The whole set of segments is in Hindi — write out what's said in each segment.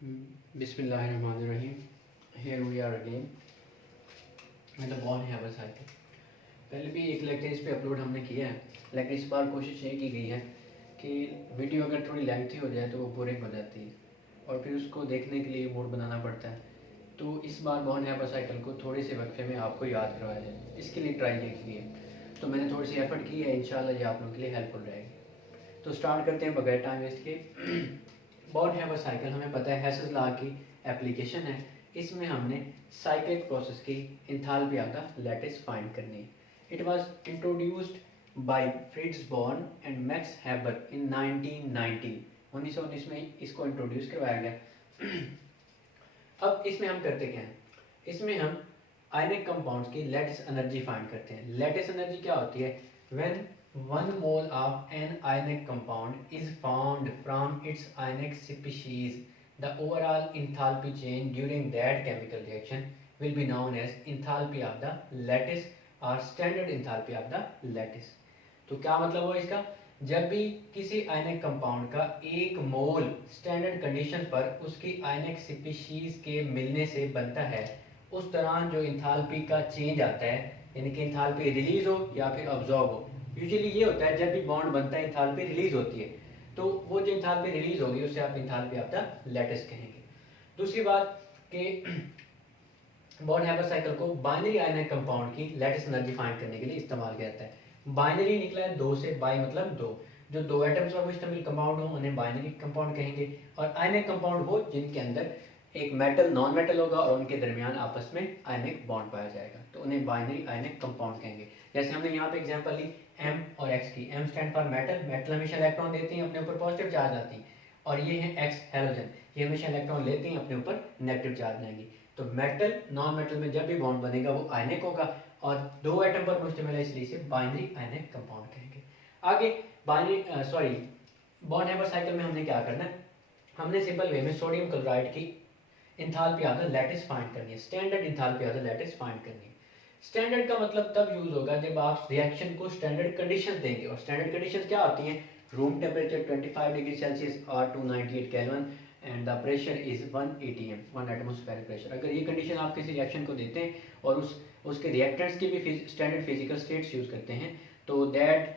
Bismillahirrahmanirrahim. Here we are again with the Born Haber cycle. पहले भी एक लेक्चर इस पे अपलोड हमने किया है, लेकिन इस बार कोशिश ये की गई है कि वीडियो अगर थोड़ी लेंथी हो जाए तो वो बोरिंग हो जाती है और फिर उसको देखने के लिए मूड बनाना पड़ता है। तो इस बार बॉर्न हैबर साइकिल को थोड़े से वक्फे में आपको याद करवाया जाए, इसके लिए ट्राई ये की है। तो मैंने थोड़ी सी एफर्ट की है, इंशाल्लाह ये आप लोगों के लिए हेल्पफुल रहेगी। तो स्टार्ट करते हैं बगैर टाइम वेस्ट के। बॉर्न हैबर साइकिल हमें पता है हेसेस लॉ की एप्लीकेशन है। इसमें हमने साइक्लिक प्रोसेस की enthalpy of the lattice find करनी है। It was introduced by Fritz Born and Max Haber in 1919। 1919 में इसको इंट्रोड्यूस करवाया गया। अब इसमें हम करते क्या हैं, इसमें हम आयनिक कंपाउंड्स की लैटिस एनर्जी फाइंड करते हैं। लैटिस एनर्जी क्या होती है? When 1 mole of an ionic compound is formed from its ionic species, the overall enthalpy change during that chemical reaction will be known as enthalpy of the lattice or standard enthalpy of the lattice। तो क्या मतलब हुआ इसका? जब भी किसी आयनिक कंपाउंड का एक मोल स्टैंडर्ड कंडीशन पर उसकी आयनिक स्पीशीज के मिलने से बनता है, उस दौरान जो इंथाल्पी का चेंज आता है, यानी कि इंथाल्पी रिलीज हो या फिर अब्जॉर्ब हो। यूजुअली ये होता है जब भी बॉन्ड बनता है इंथाल्पी रिलीज होती है, तो वो जो इंथाल्पी रिलीज होगी उसे आप इंथाल्पी ऑफ द लैटिस कहेंगे। दूसरी बात कि बॉर्न हैबर साइकिल को बाइनरी आयनिक कंपाउंड की लैटिस एनर्जी फाइंड करने के लिए इस्तेमाल किया जाता है। बाइनरी निकला है 2 से, बाई मतलब 2। जो 2 एटम्स ऑफ मुश्तमिल कंपाउंड हो उन्हें बाइनरी कंपाउंड कहेंगे, और आयनिक कंपाउंड वो जिनके अंदर एक मेटल नॉन मेटल होगा और उनके दरमियान आपस में आयनिक बॉन्ड पाया जाएगा, तो उन्हें बाइनरी आयनिक कंपाउंड कहेंगे। जैसे हमने यहाँ पे एग्जांपल ली M और X की। M stand for metal, metal हमेशा इलेक्ट्रॉन देते हैं, अपने ऊपर पॉजिटिव चार्ज आती हैं, और ये है X हैलोजन, ये हमेशा इलेक्ट्रॉन लेते हैं, अपने ऊपर नेगेटिव चार्ज आएंगी। तो मेटल नॉन मेटल में जब भी बॉन्ड बनेगा वो आयनिक होगा, और 2 एटम पर मुश्तमिल है, इसलिए इसे बाइनरी आयनिक कंपाउंड कहेंगे। आगे बॉर्न हैबर साइकिल में हमने क्या करना है, हमने सिंपल वे में सोडियम क्लोराइड की enthalpy of the lattice find करनी है, standard enthalpy of the lattice find करनी है। स्टैंडर्ड का मतलब तब यूज होगा जब आप रिएक्शन को स्टैंडर्ड कंडीशंस देंगे, और स्टैंडर्ड कंडीशंस क्या होती हैं? रूम टेम्परेचर 25 डिग्री सेल्सियस और 298 kelvin and the pressure is 1 atm, 1 atmospheric pressure. अगर ये कंडीशन आप किसी रिएक्शन को देते हैं और उसके रिएक्टेंट्स की भी स्टैंडर्ड फिजिकल स्टेट्स यूज करते हैं, तो that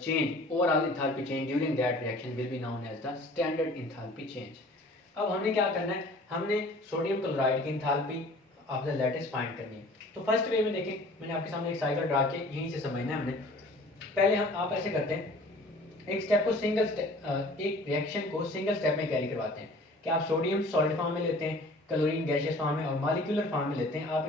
change overall enthalpy change during that reaction will be known as the standard enthalpy change. अब हमने क्या करना है, हमने सोडियम क्लोराइड की enthalpy of the lattice find करनी है। तो फर्स्ट वे में देखें, मैंने आपके सामने एक साइकिल ड्रा के यहीं से समझना है हमने। पहले आप ऐसे करते हैं, एक स्टेप को एक रिएक्शन को सिंगल स्टेप में कैरी करवाते हैं कि आप सोडियम सॉलिड फॉर्म में लेते हैं, क्लोरीन गैसियस फॉर्म में और मॉलिक्यूलर फॉर्म में लेते हैं। आप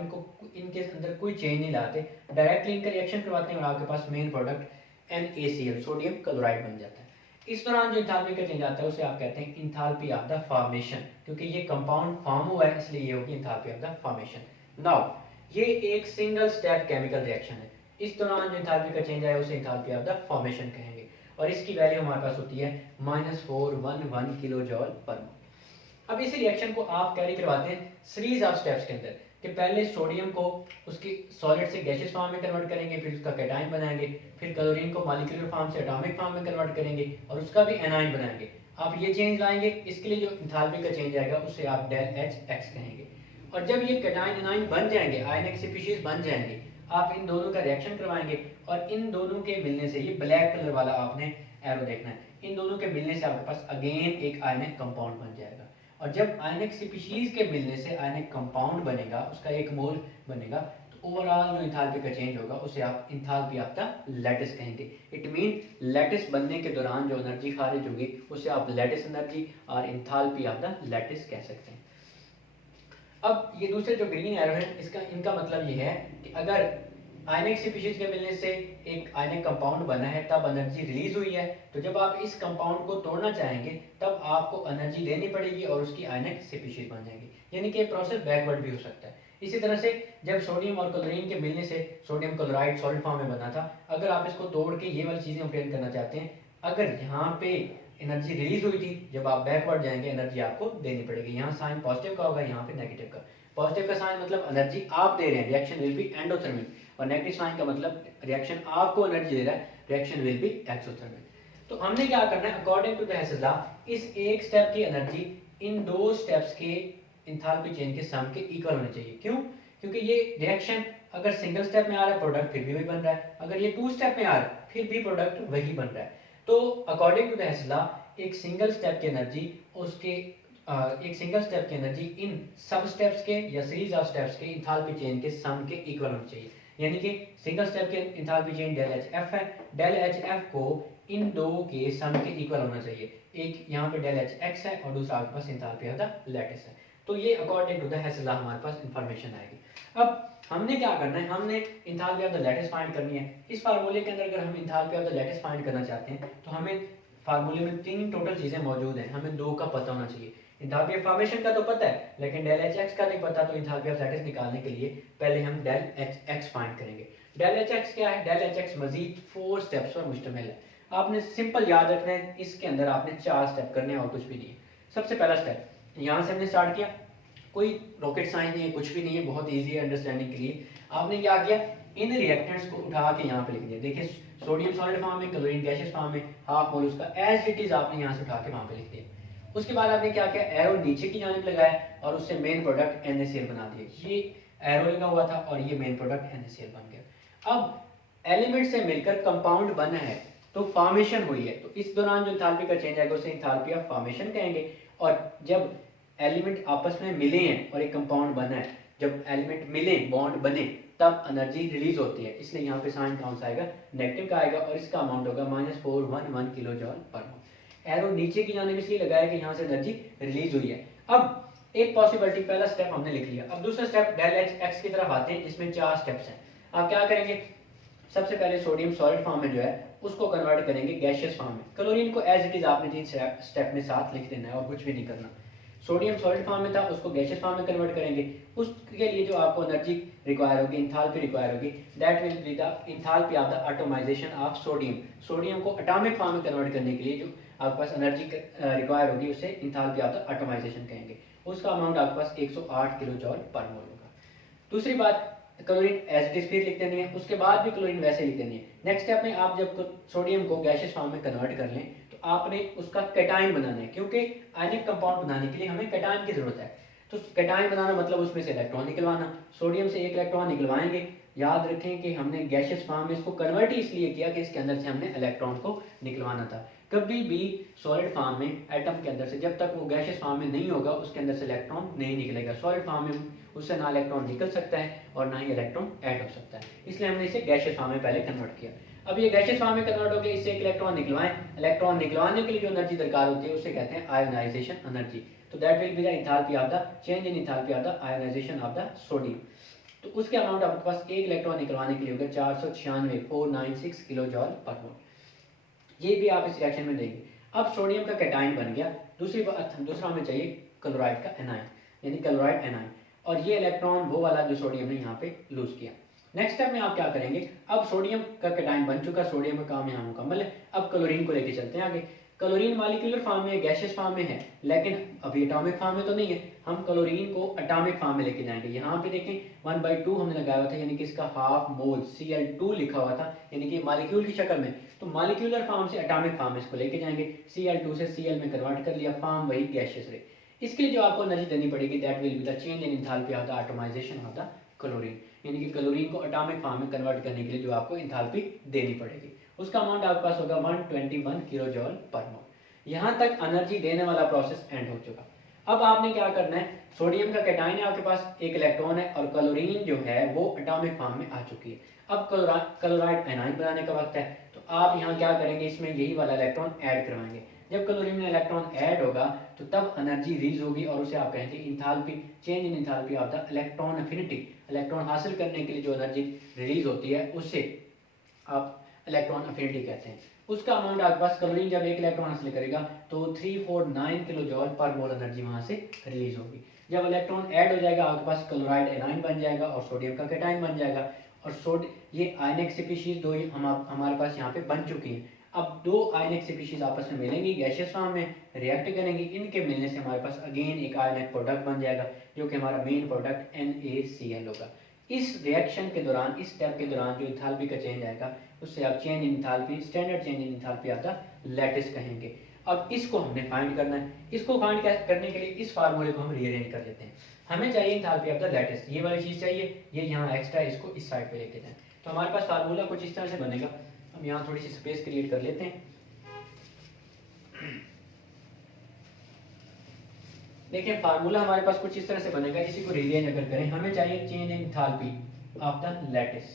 इनके अंदर कोई चेंज नहीं लाते, डायरेक्टली इनका रिएक्शन करवाते हैं और आपके पास main product NaCl sodium chloride बन जाता है। इस दौरान जो इंथैल्पी का चेंज आता है उसे आप कहते हैं इंथैल्पी ऑफ द फॉर्मेशन, क्योंकि ये कंपाउंड फॉर्म हुआ है इसलिए ये होगी enthalpy of the formation. Now ये एक सिंगल स्टेप केमिकल रिएक्शन है, इस दौरान जो इंथैल्पी का चेंज आया उसे इंथैल्पी ऑफ द फॉर्मेशन कहेंगे, और इसकी वैल्यू हमारे पास होती है -411 किलो जॉल पर मोल। अब इस रिएक्शन को आप कैरी करवाते हैं सीरीज ऑफ स्टेप्स के अंदर, कि पहले सोडियम को उसकी सॉलिड से गैसियस फॉर्म में कन्वर्ट करेंगे, फिर उसका कैटायन बनाएंगे, फिर क्लोरीन को मॉलिक्यूलर फॉर्म से एटॉमिक फॉर्म में कन्वर्ट करेंगे और उसका भी एनाइन बनाएंगे। आप ये चेंज लाएंगे, इसके लिए जो इंथैल्पी का चेंज आएगा उसे आप ΔHx कहेंगे। और जब ये कैटायन एनाइन बन जाएंगे, आयनिक स्पीशीज बन जाएंगे, आप इन दोनों का रिएक्शन करवाएंगे और इन दोनों के मिलने से, ये ब्लैक कलर वाला आपने एरो देखना है, इन दोनों के मिलने से आपके पास अगेन एक आयनिक कंपाउंड बन जाएगा। और जब आयनिक स्पीशीज के मिलने से आयनिक कंपाउंड बनेगा, उसका एक मोल बनेगा, तो ओवरऑल जो इंथैल्पी का चेंज होगा उसे आप इंथैल्पी ऑफ द लैटिस कहेंगे। इट मीन लैटिस बनने के दौरान जो एनर्जी खारिज होगी उसे आप लैटिस एनर्जी और इंथैल्पी ऑफ द लैटिस कह सकते हैं। अब ये दूसरे जो ग्रीन एरो है, इनका मतलब ये है कि अगर आयनिक स्पीशीज के मिलने से एक आयनिक कंपाउंड बना है, तब एनर्जी रिलीज हुई है, तो जब आप इस कंपाउंड को तोड़ना चाहेंगे तब आपको एनर्जी देनी पड़ेगी और उसकी आयनिक स्पीशीज बन जाएगी, यानी कि प्रोसेस बैकवर्ड भी हो सकता है। इसी तरह से जब सोडियम और क्लोरीन के मिलने से सोडियम क्लोराइड सॉलिड फॉर्म में बना था, अगर आप इसको तोड़ के ये वाली चीजें ऑब्टेन करना चाहते हैं, अगर यहाँ पे एनर्जी रिलीज हुई थी, जब आप बैकवर्ड जाएंगे एनर्जी आपको देनी पड़ेगी। यहाँ साइन पॉजिटिव का होगा, यहाँ पे नेगेटिव का। पॉजिटिव का साइन मतलब एनर्जी आप दे रहे हैं, रिएक्शन विल बी एंडोथर्मिक, और नेगेटिव साइन का मतलब रिएक्शन आपको एनर्जी दे रहा है, रिएक्शन विल बी एक्सोथर्मिक। तो हमने क्या करना है, according to the Hess's law, इस एक स्टेप की एनर्जी इन दो स्टेप्स के इंथाल्पी चेंज के सम के इक्वल होने चाहिए। क्यों? क्योंकि ये रिएक्शन अगर सिंगल स्टेप में आ रहा है प्रोडक्ट फिर भी वही बन रहा है, अगर ये टू स्टेप में आ रहा है फिर भी प्रोडक्ट वही बन रहा है। तो according to the Hess law एक सिंगल स्टेप की एनर्जी इन सब स्टेप्स के या सीरीज ऑफ स्टेप्स के इंथाल्पी चेंज के सम के इक्वल होनी चाहिए। यानी कि सिंगल स्टेप के enthalpy change del H F है, डेल एच एफ को इन दो के सम के इक्वल होना चाहिए। एक यहाँ पे डेल एच एक्स है और दूसरा आपके पास इंथाल्पी ऑफ द लैटिस है। तो ये according to the Hess law हमारे पास इंफॉर्मेशन आएगी। अब हमने क्या करना है, हमने enthalpy of the lattice find करनी है। इस फार्मूले के अंदर अगर हम enthalpy of the lattice find करना चाहते हैं तो हमें फार्मूले में तीन टोटल चीजें मौजूद हैं, हमें दो का पता होना चाहिए। इंथाल्पी ऑफ फॉर्मेशन का तो पता है लेकिन डेल एच एक्स का नहीं पता, तो इंथाल्पी ऑफ लैटिस निकालने के लिए पहले हम डेल एच एक्स फाइंड करेंगे। डेल एच एक्स क्या है? डेल एच एक्स मजीद 4 स्टेप्स पर मुश्तमिल है। आपने सिंपल याद रखना है, इसके अंदर आपने 4 स्टेप करने हैं और कुछ भी नहीं है। सबसे पहला स्टेप यहाँ से हमने स्टार्ट किया, कोई रॉकेट साइंस नहीं है, कुछ भी नहीं है, बहुत ईजी है अंडरस्टैंडिंग के लिए। आपने क्या किया, इन रिएक्टेंट्स को उठा के यहाँ पे लिख दिया। देखिए सोडियम सॉलिड फॉर्म में, क्लोरीन गैसियस फॉर्म में, हाफ मोल उसका एज इट इज आपने यहाँ से उठा के वहाँ पे लिख दिया। उसके बाद आपने क्या किया, एरो नीचे की जानिब लगाया और उससे मेन प्रोडक्ट NaCl बना दिया। ये एरो लगा हुआ था और ये मेन प्रोडक्ट NaCl बन गया। अब एलिमेंट से मिलकर कंपाउंड बना है तो फॉर्मेशन हुई है, तो इस दौरान जो इंथाल्पी का चेंज आएगा उसे इंथाल्पी ऑफ फॉर्मेशन कहेंगे। और जब एलिमेंट आपस में मिले हैं और एक कंपाउंड बना है, जब एलिमेंट मिले बॉन्ड बने तब एनर्जी रिलीज होती है, इसलिए यहाँ पे साइन कौन सा आएगा, नेगेटिव का आएगा और इसका अमाउंट होगा -411 किलो जॉल पर मोल। एरो नीचे की जाने इसलिए लगाया कि यहाँ से एनर्जी रिलीज हुई है। अब एक पॉसिबिलिटी, पहला स्टेप हमने लिख लिया। अब दूसरा स्टेप डेल एच एक्स की तरफ आते हैं, इसमें 4 स्टेप्स हैं। आप क्या करेंगे, सबसे पहले सोडियम सॉलिड फॉर्म में जो है उसको कन्वर्ट करेंगे गैसियस फॉर्म में। क्लोरीन को एज इट इज आपने 3 स्टेप में साथ लिख देना है और कुछ भी नहीं करना। सोडियम सॉलिड फॉर्म में था, उसको गैसियस फॉर्म में कन्वर्ट करेंगे। उसके लिए जो आपको एनर्जी रिक्वायर होगी, इंथाल्पी रिक्वायर होगी, that will be the enthalpy of the atomization of sodium. Sodium को एटॉमिक फॉर्म में कन्वर्ट करने के लिए जो आपके पास एनर्जी रिक्वायर होगी उसे इंथाल्पी ऑफ द एटमाइजेशन कहेंगे। उसका अमाउंट आपके पास 108 किलो जॉल पर मोल होगा। दूसरी बात, क्लोरीन एज इट इज फिर लिख देनी है, उसके बाद भी क्लोरीन वैसे लिख देनी है। नेक्स्ट स्टेप में आप जब सोडियम को गैसियस फॉर्म में कन्वर्ट कर लें तो आपने उसका कैटायन बनाना है, क्योंकि आयनिक कंपाउंड बनाने के लिए हमें कैटायन की जरूरत है। तो कैटायन बनाना मतलब उसमें से इलेक्ट्रॉन निकलवाना। सोडियम से एक इलेक्ट्रॉन निकलवाएंगे। याद रखें कि हमने गैसियस फॉर्म में इसको कन्वर्ट ही इसलिए किया कि इसके अंदर से हमने इलेक्ट्रॉन को निकलवाना था। कभी भी सॉलिड फॉर्म में एटम के अंदर से जब तक वो गैसियस फॉर्म में नहीं होगा उसके अंदर से इलेक्ट्रॉन नहीं निकलेगा। सॉलिड फॉर्म में उससे ना इलेक्ट्रॉन निकल सकता है और ना ही इलेक्ट्रॉन ऐड हो सकता है, इसलिए हमने इसे गैसियस फॉर्म में पहले कन्वर्ट किया। अब ये गैसियस फॉर्म में कन्वर्ट हो गया, इससे एक इलेक्ट्रॉन निकलवाएं। इलेक्ट्रॉन निकलवाने के लिए जो एनर्जी दरकार होती है उसे कहते हैं आयोनाइजेशन एनर्जी। तो that will be the enthalpy of the change in enthalpy of the ionization of the sodium. तो उसके अमाउंट आपके पास एक इलेक्ट्रॉन निकलवाने के लिए होगा 496 किलो जॉल पर मोल। ये भी आप इस रिएक्शन में देंगे। अब सोडियम का कैटायन बन गया। दूसरा हमें चाहिए क्लोराइड का एनायन, यानी क्लोराइड एनायन, और ये इलेक्ट्रॉन वो वाला जो सोडियम ने यहाँ पे लूज किया। नेक्स्ट स्टेप में आप क्या करेंगे, अब सोडियम का कैटायन बन चुका, सोडियम का काम यहाँ मुकम्मल है। अब क्लोरीन को लेके चलते हैं आगे। क्लोरीन मॉलिक्यूलर फॉर्म में, गैसियस फॉर्म में है, लेकिन अभी एटॉमिक फॉर्म में तो नहीं है। हम क्लोरीन को एटॉमिक फॉर्म में लेके जाएंगे। यहाँ पे देखें 1/2 हमने लगाया हुआ था, यानी कि इसका हाफ मोल Cl2 लिखा हुआ था, यानी कि मॉलिक्यूल की शक्ल में। तो मॉलिक्यूलर फॉर्म से एटॉमिक फॉर्म में इसको लेके जाएंगे। Cl2 से Cl में कन्वर्ट कर लिया, फॉर्म वही गैसियस रहे। इसके लिए जो आपको एनर्जी देनी पड़ेगी that will be the change in enthalpy of the atomization of the chlorine, यानी कि क्लोरीन को एटॉमिक फॉर्म में कन्वर्ट करने के लिए जो आपको एंथैल्पी देनी पड़ेगी। उसका अमाउंट आपके पास होगा 121 किलो जॉल पर मोल। यहाँ तक एनर्जी देने वाला प्रोसेस एंड हो चुका। अब आपने क्या करना है, सोडियम का कैटायन है आपके पास, एक इलेक्ट्रॉन है, और क्लोरीन जो है वो एटॉमिक फॉर्म में आ चुकी है। अब क्लोराइड एनायन बनाने का वक्त है, तो आप यहाँ क्या करेंगे, इसमें यही वाला इलेक्ट्रॉन ऐड करवाएंगे। जब क्लोरीन में इलेक्ट्रॉन ऐड होगा तो तब एनर्जी रिलीज होगी और उसे आप कहेंगे enthalpy, change in enthalpy of the electron affinity. Electron हासिल करने के लिए जो एनर्जी रिलीज होती है उसे आप इलेक्ट्रॉन एफिनिटी कहते हैं। उसका अमाउंट आपके पास, क्लोरीन जब एक इलेक्ट्रॉन हासिल करेगा तो 349 किलो जॉल पर मोल एनर्जी वहां से रिलीज होगी। जब इलेक्ट्रॉन ऐड हो जाएगा आपके पास क्लोराइड एनायन बन जाएगा और सोडियम का कैटायन बन जाएगा। और ये आयनिक स्पीशीज दो हमारे पास यहाँ पे बन चुकी हैं। अब दो आयनिक स्पीशीज आपस में मिलेंगी, गैसियस फॉर्म में रिएक्ट करेंगी। इनके मिलने से हमारे पास अगेन एक आयनिक प्रोडक्ट बन जाएगा जो कि हमारा मेन प्रोडक्ट NaCl होगा। इस रिएक्शन के दौरान, इस स्टेप के दौरान जो इंथैल्पी का चेंज आएगा उससे आप change in enthalpy, standard change in enthalpy of the lattice कहेंगे। अब इसको हमने फाइंड करना है। इसको फाइंड करने के लिए इस फार्मूले को हम रीअरेंज कर लेते हैं। हमें चाहिए एंथैल्पी ऑफ द लैटिस, ये वाली चीज़ चाहिए, ये यहाँ एक्स्ट्रा, इसको इस साइड पे लेके जाएं। तो हमारे पास फार्मूला कुछ इस तरह से बनेगा। हम यहाँ थोड़ी सी स्पेस क्रिएट कर लेते हैं। देखिए फार्मूला हमारे पास कुछ इस तरह से बनेगा। इसी को रीअरेंज अगर करें, हमें चाहिए change in enthalpy of the lattice,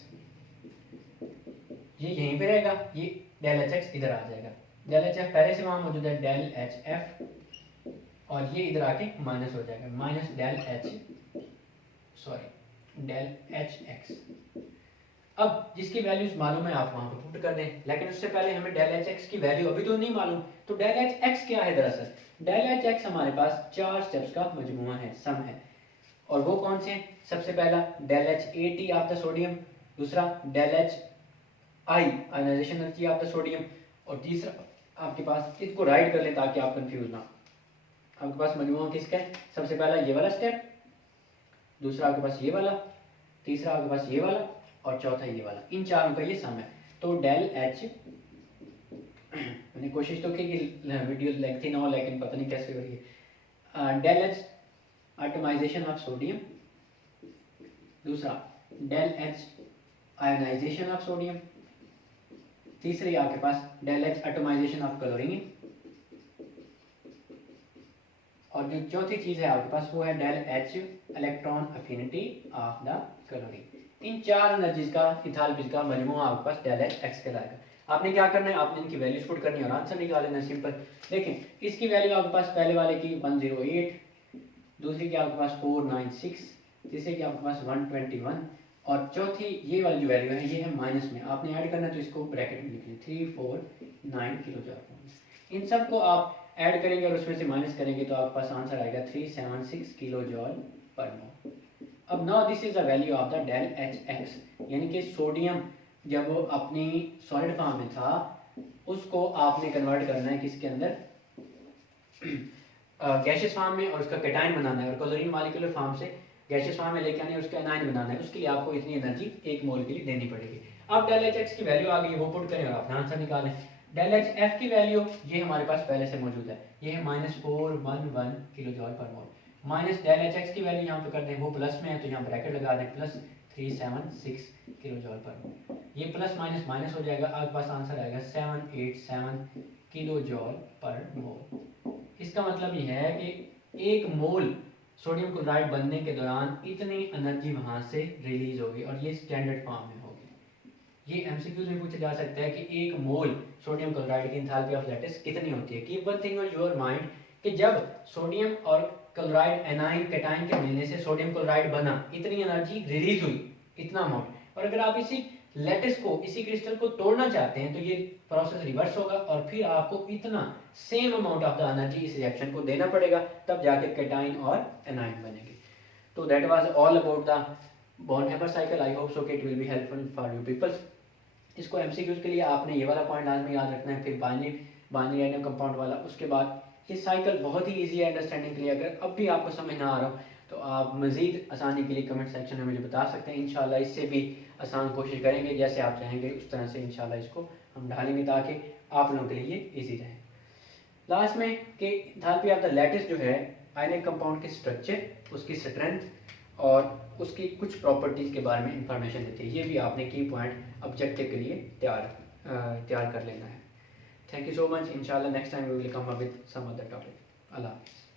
ये यहीं पे रहेगा, ये डेल एच एक्स इधर आ जाएगा। डेल एच एफ पहले से वहां मौजूद है, डेल एच एफ, और ये इधर आके माइनस हो जाएगा, माइनस डेल एच एक्स। अब जिसकी वैल्यूज मालूम है आप वहां पर पुट कर दें, लेकिन उससे पहले हमें डेल एच एक्स की वैल्यू अभी तो नहीं मालूम। तो डेल एच एक्स क्या है दरअसल? डेल एच एक्स हमारे पास 4 स्टेप्स का मजमूआ है, सम है। और वो कौन से हैं? सबसे पहला del H A T of the sodium, दूसरा del H I ionization energy of the sodium, और तीसरा आपके पास, इसको राइट कर लें ताकि आप कंफ्यूज ना। आपके पास मजमूआ किसका है? सबसे पहला ये वाला स्टेप, दूसरा आपके पास ये वाला, तीसरा आपके पास ये वाला, और चौथा ये वाला। इन चारों का ये सम है। तो डेल एच, मैंने कोशिश तो की कि वीडियो लेंथी ना हो, लेकिन पता नहीं कैसे हो रही है। Del H atomization of sodium, दूसरा del H ionization of sodium, तीसरी आपके पास del H atomization of chlorine, और जो चौथी चीज है आपके पास वो है del H electron affinity of the chlorine. इन चार एनर्जीज का, एंथैल्पीज का मजमूआ आपके पास डेल एच एक्स कहलाएगा। आपने क्या करना है? आपने इनकी वैल्यूज पुट करनी है और आंसर निकाल लेना, सिंपल। देखें इसकी वैल्यू आपके पास पहले वाले की 108, दूसरी की आपके पास 496, तीसरी की आपके पास 121, और चौथी ये वाली जो वैल्यू है ये है माइनस में। आपने ऐड करना है तो इसको ब्रैकेट में लिख लें, 349 किलो जॉल। इन सब को आप ऐड करेंगे और उसमें से माइनस करेंगे तो आपके पास आंसर आएगा 376 किलो जॉल पर मोल। अब now this is the value of the del H X, यानी कि सोडियम जब वो अपनी सॉलिड फॉर्म में था उसको आपने कन्वर्ट करना है किसके अंदर? गैसियस फॉर्म में, और उसका कैटायन बनाना है, और क्लोरीन मॉलिक्यूलर फॉर्म से गैसियस फॉर्म में लेके आने उसका एनायन बनाना है। उसके लिए आपको इतनी एनर्जी 1 मोल के लिए देनी पड़ेगी। अब डेल एच एक्स की वैल्यू आ गई, वो पुट करें और अपना आंसर निकालें। डेल एच एफ की वैल्यू ये हमारे पास पहले से मौजूद है, ये है -411 किलो जॉल पर मोल। माइनस डेल एच एक्स की वैल्यू यहाँ पे कर दें, वो प्लस में है तो यहाँ ब्रैकेट लगा दें, प्लस 376 किलो जॉल पर मोल। ये प्लस माइनस माइनस हो जाएगा, आपके पास आंसर आएगा 787 किलो जॉल पर मोल। इसका मतलब ये है कि 1 मोल सोडियम क्लोराइड बनने के दौरान इतनी एनर्जी वहां से रिलीज होगी, और ये स्टैंडर्ड फॉर्म में होगी। ये एमसीक्यूज में पूछा जा सकता है कि 1 मोल सोडियम क्लोराइड की एंथैल्पी ऑफ लैटिस कितनी होती है। Keep one thing on your mind कि जब सोडियम और क्लोराइड एनाइन कैटायन के मिलने से सोडियम क्लोराइड बना, इतनी एनर्जी रिलीज हुई, इतना अमाउंट। और अगर आप इसी लैटिस को, इसी क्रिस्टल को तोड़ना चाहते हैं तो ये प्रोसेस रिवर्स होगा, और फिर आपको इतना same amount of the energy इस रिएक्शन को देना पड़ेगा, तब जाके कैटायन और एनाइन बनेंगे। तो that was all about the Born Haber cycle. I hope so कि it will be helpful for you peoples. इसको एमसीक्यूज के लिए आपने ये वाला पॉइंट लाजमी याद रखना है, फिर बाइनरी एटम कंपाउंड वाला। उसके बाद ये साइकिल बहुत ही ईजी है अंडरस्टैंडिंग के लिए। अगर अब भी आपको समझ ना आ रहा हो तो आप मज़ीद आसानी के लिए कमेंट सेक्शन में मुझे बता सकते हैं। इंशाल्लाह इससे भी आसान कोशिश करेंगे, जैसे आप चाहेंगे उस तरह से इंशाल्लाह इसको हम ढालेंगे ताकि आप लोगों के लिए ये ईजी रहे। लास्ट में कि एंथैल्पी ऑफ द लैटिस जो है आयनिक कंपाउंड के स्ट्रक्चर, उसकी स्ट्रेंथ और उसकी कुछ प्रॉपर्टीज़ के बारे में इंफॉर्मेशन देती है। ये भी आपने की पॉइंट ऑब्जेक्टिव के लिए तैयार कर लेना है। Thank you so much. इंशाल्लाह next time we will come up with some other topic. अल्लाह हाफ़िज़।